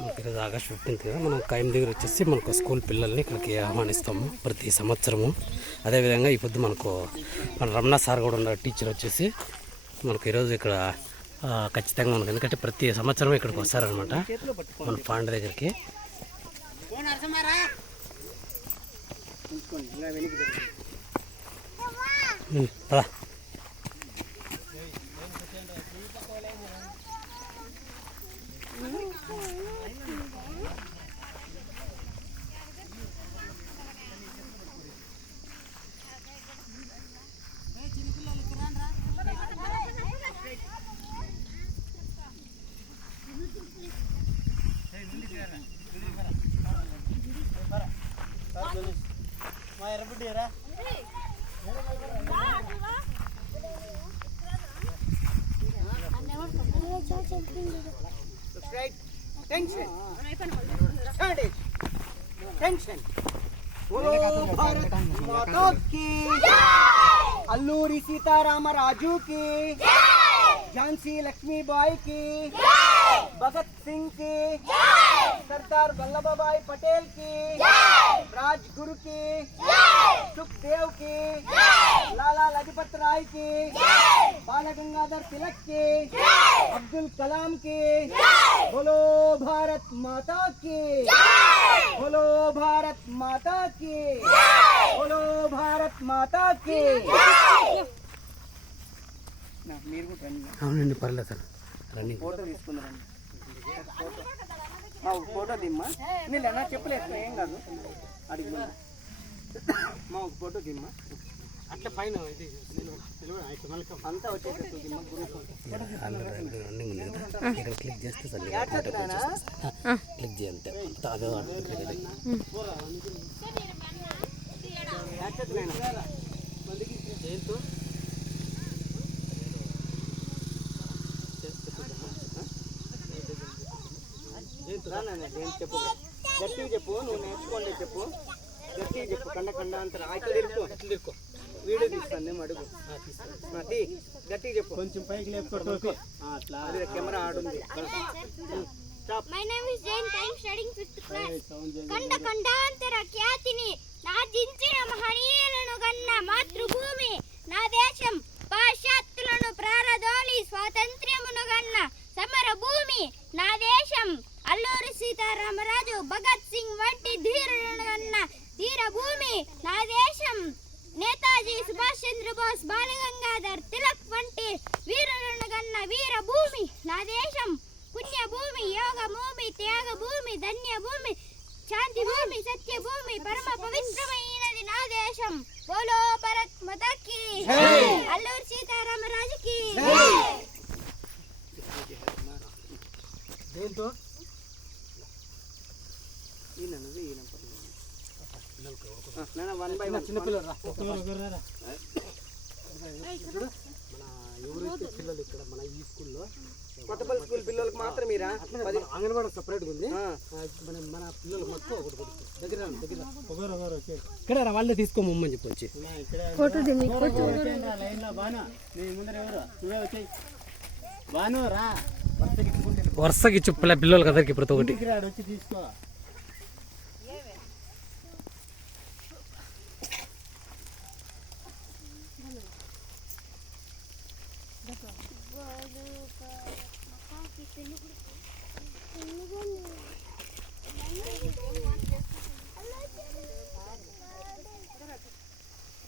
మనకి ఈరోజు ఆగస్ట్ 15 కదా, మనం ఖాయం దగ్గర వచ్చేసి మనకు స్కూల్ పిల్లల్ని ఇక్కడికి ఆహ్వానిస్తాము ప్రతి సంవత్సరము. అదేవిధంగా ఈ పొద్దు మనకు మన రమణ సార్ కూడా ఉన్న టీచర్ వచ్చేసి మనకు ఈరోజు ఇక్కడ ఖచ్చితంగా మనకు, ఎందుకంటే ప్రతి సంవత్సరం ఇక్కడికి వస్తారనమాట మన పాండ దగ్గరికి. अल्लूरी सीतारामराजू की, झांसी लक्ष्मीबाई की, भगत सिंह की, सरदार वल्लभ भाई पटेल की, राजगुरु की, सुखदेव की, लाला लजपत राय की, बाल गंगाधर तिलक की, अब्दुल कलाम की, बोलो भारत माता की, बोलो भारत माता की, बोलो भारत माता की. అవునండి, పర్లేదు సార్. రన్నింగ్ ఫోటో తీసుకుందారండి. ఫోటో దిమ్మా, నేను అన్నా చెప్పలేదు ఏం కాదు, అడిగి మా ఫోటో దిమ్మా. అట్లా పైన అంతా వచ్చేటట్టు దిమ్మా. రన్నింగ్ ఉంది కదా, ఇక్కడ క్లిక్ చేస్తే సార్ క్లిక్ చేయంతే అదే చెప్పు, గట్టిగా చెప్పు, నువ్వు నేర్చుకోండి చెప్పు, గట్టిగా చెప్పు, కండ అంటారు. అయితే ఇరుకో వీడియో తీస్తాను నేను, అడుగు గట్టిగా చెప్పు, కొంచెం పైకి లేపుకో, అట్లా కెమెరా ఆడుంది. My name is Jain. I am studying 5th class. కండాంతర ఖ్యాతిని నాదించిన మహనీయులను గన్న మాతృభూమి నా దేశం. పాశ్చాత్యులను ప్రారదోలి స్వాతంత్ర్యమును గన్న సమర భూమి నా దేశం. అల్లూరి సీతారామరాజు, భగత్ సింగ్ వంటి ధీరులను గన్న ధీరభూమి నా దేశం. నేతాజీ సుభాష్ చంద్రబోస్, బాల గంగాధర్ తిలక్ వంటి వీరులను గన్న వీరభూమి నా దేశం. పుణ్యభూమి, యోగ భూమి, త్యాగ భూమి, ధన్య భూమి, శాంతి భూమి, సత్య భూమి, పరమ పవిత్రమైనది నా దేశం. బోలో భారత్ మాతాకి, అల్లూరి సీతారామరాజుకి. ఎవరైతే పిల్లలు ఇక్కడ మన ఈ స్కూల్లో కొత్తపల్లి స్కూల్ పిల్లలకు మాత్రం మీరా అంగన్వాడీ సపరేట్గా ఉంది. మన పిల్లలు మొత్తం ఒకటి దగ్గర ఇక్కడ వాళ్ళే తీసుకోమని చెప్పొచ్చి వరుసకి చెప్పలే పిల్లలకి అందరికి ప్రతి ఒక్కటి. తీసుకో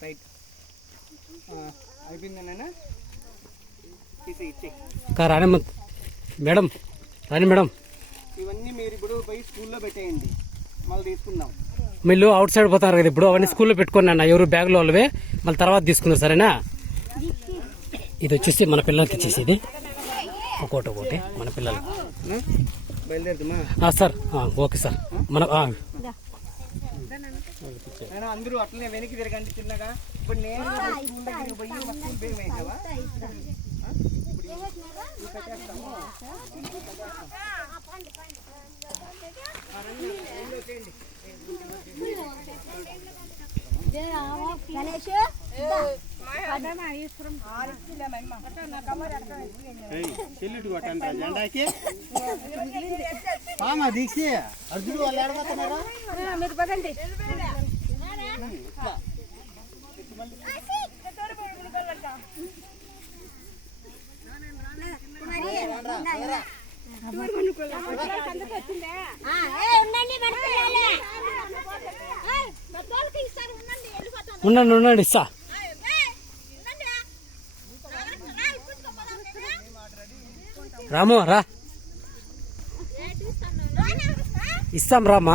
రైట్ అయిపోయిందన్నా రాని మేడం, రాని మేడం, ఇవన్నీ మీరు ఇప్పుడు పోయి స్కూల్లో పెట్టేయండి, మళ్ళీ తీసుకుందాం. మీరు అవుట్ సైడ్ పోతారు కదా ఇప్పుడు, అవన్నీ స్కూల్లో పెట్టుకోండి అన్న, ఎవరు బ్యాగ్లో వాళ్ళవే, మళ్ళీ తర్వాత తీసుకున్నారు సరేనా. ఇది వచ్చేసి మన పిల్లలకి ఇచ్చేసేది ఒకటి మన పిల్లలకి. బయలుదేరుదామా సార్? Okay sir. మన అందరూ అట్లనే వెనక్కి తిరగండి చిన్నగా. ఇప్పుడు నేను స్కూల్ దగ్గరికి పోయి మా స్కూల్ పేరు వేసావా, గణేష్ చెల్లిటి కొట్టండి జెండాకి పామా దీక్షి అర్జుడు వాళ్ళు ఏడబోతున్నారా మీరు పదండి. ఉండండి ఉండండి ఇస్తా. రాము రా, ఇస్తాం రామా.